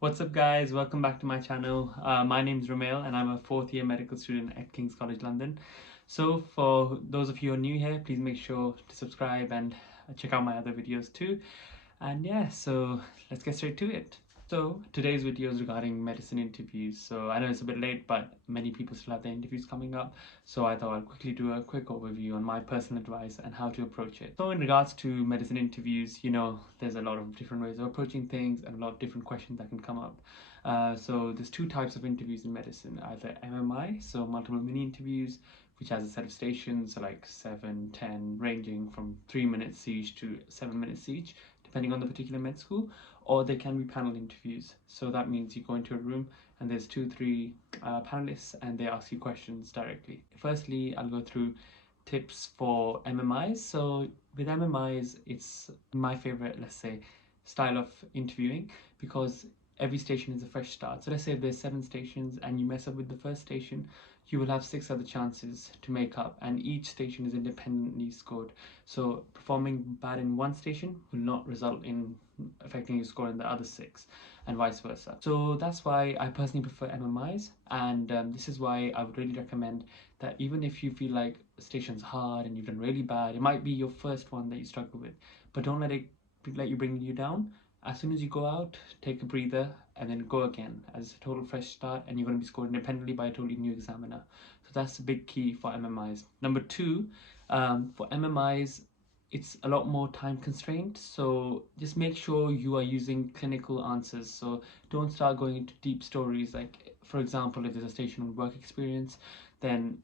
What's up guys, welcome back to my channel. My name is Romeo and I'm a fourth year medical student at King's College London. So for those of you who are new here, please make sure to subscribe and check out my other videos too. And yeah, so let's get straight to it. So today's video is regarding medicine interviews. So I know it's a bit late, but many people still have their interviews coming up. So I thought I'll quickly do a quick overview on my personal advice and how to approach it. So in regards to medicine interviews, there's a lot of different ways of approaching things and a lot of different questions that can come up. So there's two types of interviews in medicine, either MMI, so multiple mini interviews, which has a set of stations, so like 7, 10, ranging from 3 minutes each to 7 minutes each, depending on the particular med school, or they can be panel interviews. So that means you go into a room and there's 2, 3 panelists and they ask you questions directly. Firstly, I'll go through tips for MMIs. So with MMIs, it's my favorite, let's say, style of interviewing because every station is a fresh start. So let's say if there's 7 stations and you mess up with the first station, you will have 6 other chances to make up, and each station is independently scored. So performing bad in one station will not result in affecting your score in the other 6, and vice versa. So that's why I personally prefer MMIs, and this is why I would really recommend that even if you feel like a station's hard and you've done really bad, it might be your first one that you struggle with, but don't let you bring you down. As soon as you go out, take a breather and then go again as a total fresh start, and you're going to be scored independently by a totally new examiner. So that's a big key for MMIs. Number two, for MMIs, it's a lot more time constrained, so just make sure you are using clinical answers. So don't start going into deep stories, like for example, if there's a station on work experience, then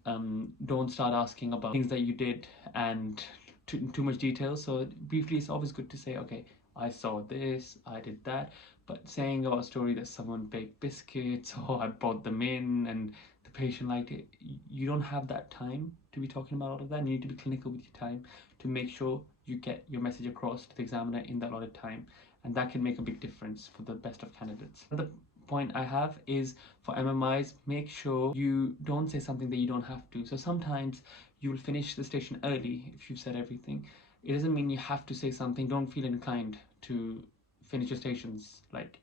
don't start asking about things that you did and too much detail. So briefly, it's always good to say, okay, I saw this, I did that. But saying about a story that someone baked biscuits or I brought them in and the patient liked it, you don't have that time to be talking about all of that. You need to be clinical with your time to make sure you get your message across to the examiner in that allotted time. And that can make a big difference for the best of candidates. Another point I have is for MMIs, make sure you don't say something that you don't have to. So sometimes you will finish the station early if you've said everything. It doesn't mean you have to say something. Don't feel inclined to finish your stations like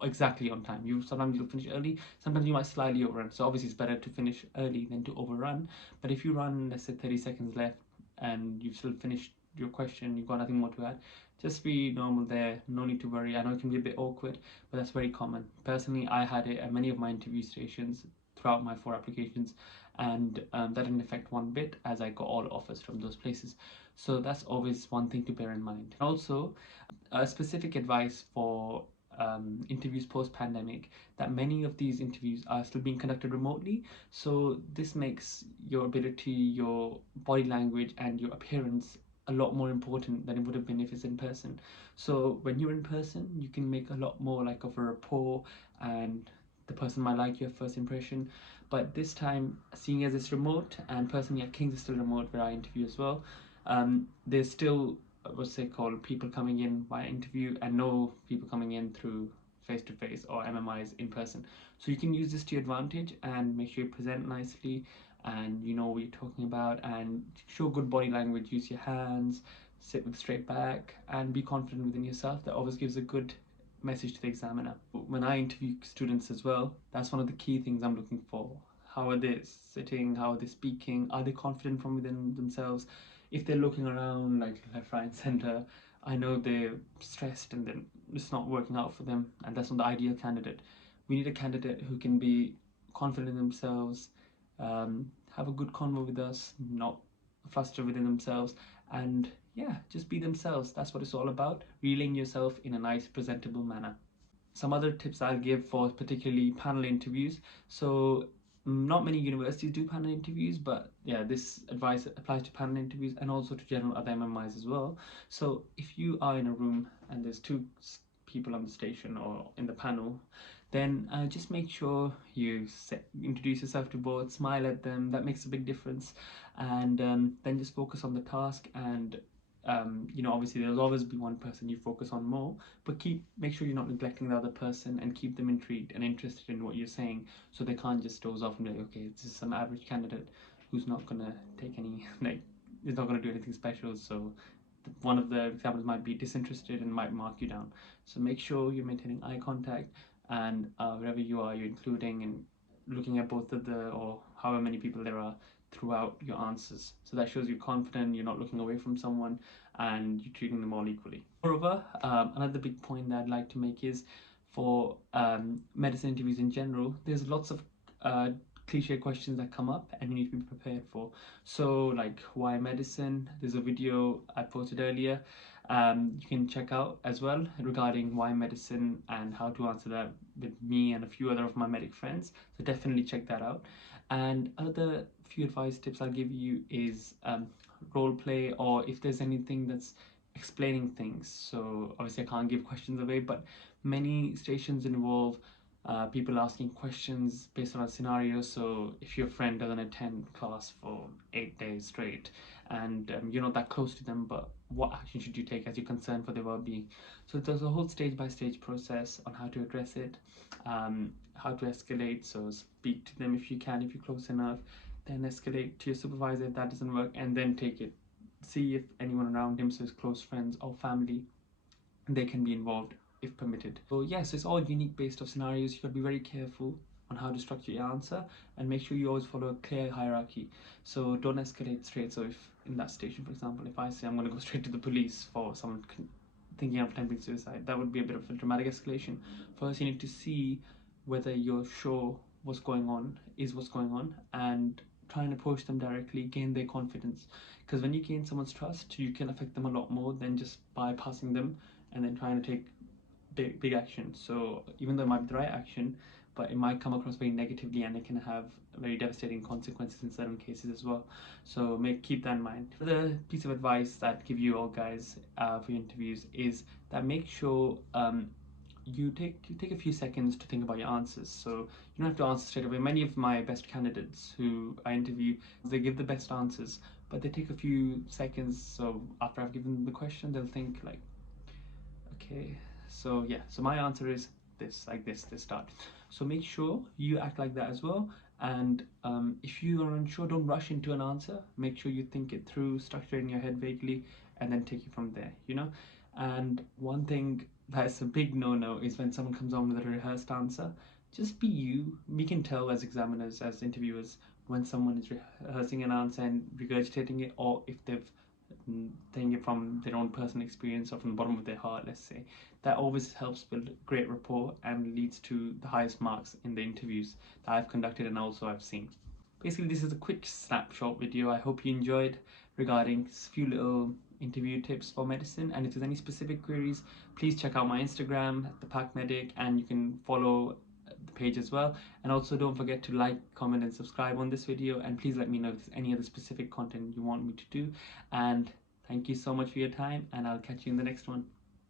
exactly on time. Sometimes you'll finish early, sometimes you might slightly overrun. So obviously it's better to finish early than to overrun. But if you run, let's say 30 seconds left and you've still finished your question, you've got nothing more to add, just be normal there. No need to worry. I know it can be a bit awkward, but that's very common. Personally, I had it at many of my interview stations throughout my 4 applications, and that didn't affect one bit as I got all offers from those places. So that's always one thing to bear in mind. Also, specific advice for interviews post-pandemic, that many of these interviews are still being conducted remotely. So this makes your ability, your body language and your appearance a lot more important than it would have been if it's in person. So when you're in person, you can make a lot more like of a rapport, and the person might like your first impression. But this time, seeing as it's remote, and personally at King's is still remote where I interview as well, there's still what's it called, people coming in via interview and no people coming in through face to face or MMIs in person. So you can use this to your advantage and make sure you present nicely and you know what you're talking about, and show good body language. Use your hands, sit with straight back, and be confident within yourself. That always gives a good message to the examiner. When I interview students as well, that's one of the key things I'm looking for. How are they sitting? How are they speaking? Are they confident from within themselves? If they're looking around like left, right, and center, I know they're stressed and then it's not working out for them, and that's not the ideal candidate. We need a candidate who can be confident in themselves, have a good convo with us, not flustered within themselves, and yeah, just be themselves. That's what it's all about, reeling yourself in a nice, presentable manner. Some other tips I'll give for particularly panel interviews. So not many universities do panel interviews, but yeah, this advice applies to panel interviews and also to general other MMIs as well. So if you are in a room and there's 2 people on the station or in the panel, then just make sure you introduce yourself to both, smile at them. That makes a big difference. And then just focus on the task, and obviously there'll always be one person you focus on more, but make sure you're not neglecting the other person, and keep them intrigued and interested in what you're saying, so they can't just doze off and be like, okay, this is some average candidate who's not gonna take any like, is not gonna do anything special. So one of the examples might be disinterested and might mark you down. So make sure you're maintaining eye contact, and wherever you are, you're including and looking at both of the, or however many people there are throughout your answers. So that shows you're confident, you're not looking away from someone, and you're treating them all equally. Moreover, another big point that I'd like to make is for medicine interviews in general, there's lots of cliche questions that come up and you need to be prepared for. So like, why medicine? There's a video I posted earlier, you can check out as well, regarding why medicine and how to answer that with me and a few other of my medic friends. So definitely check that out. And another few advice tips I'll give you is role play, or if there's anything that's explaining things. So obviously I can't give questions away, but many stations involve people asking questions based on a scenario. So if your friend doesn't attend class for 8 days straight, and you're not that close to them, but what action should you take as you're concerned for their well-being? So there's a whole stage-by-stage process on how to address it, how to escalate. So speak to them if you can, if you're close enough, then escalate to your supervisor if that doesn't work, and then take it. See if anyone around him, so his close friends or family, they can be involved if permitted. So yes, it's all unique based off scenarios. You got to be very careful on how to structure your answer, and make sure you always follow a clear hierarchy. So don't escalate straight. So if in that station, for example, if I say I'm going to go straight to the police for someone thinking of attempting suicide, that would be a bit of a dramatic escalation. First, you need to see whether you're sure what's going on is what's going on, and try and approach them directly, gain their confidence. Because when you gain someone's trust, you can affect them a lot more than just bypassing them and then trying to take big action. So even though it might be the right action, but it might come across very negatively, and it can have very devastating consequences in certain cases as well. So keep that in mind. The piece of advice that I give you all guys for your interviews is that make sure you take a few seconds to think about your answers. So you don't have to answer straight away. Many of my best candidates who I interview, they give the best answers, but they take a few seconds. So after I've given them the question, they'll think like, okay, so yeah, so my answer is this, like this start. So make sure you act like that as well. And if you are unsure, don't rush into an answer. Make sure you think it through, structure it in your head vaguely, and then take it from there, you know. And one thing that's a big no-no is when someone comes on with a rehearsed answer. Just be you. We can tell as examiners, as interviewers, when someone is rehearsing an answer and regurgitating it, or if they've saying it from their own personal experience or from the bottom of their heart, let's say. That always helps build great rapport and leads to the highest marks in the interviews that I've conducted and also I've seen. Basically, this is a quick snapshot video. I hope you enjoyed, regarding a few little interview tips for medicine. And if there's any specific queries, please check out my Instagram, the Pack Medic, and you can follow the page as well. And also don't forget to like, comment and subscribe on this video, and please let me know if there's any other specific content you want me to do. And thank you so much for your time, and I'll catch you in the next one.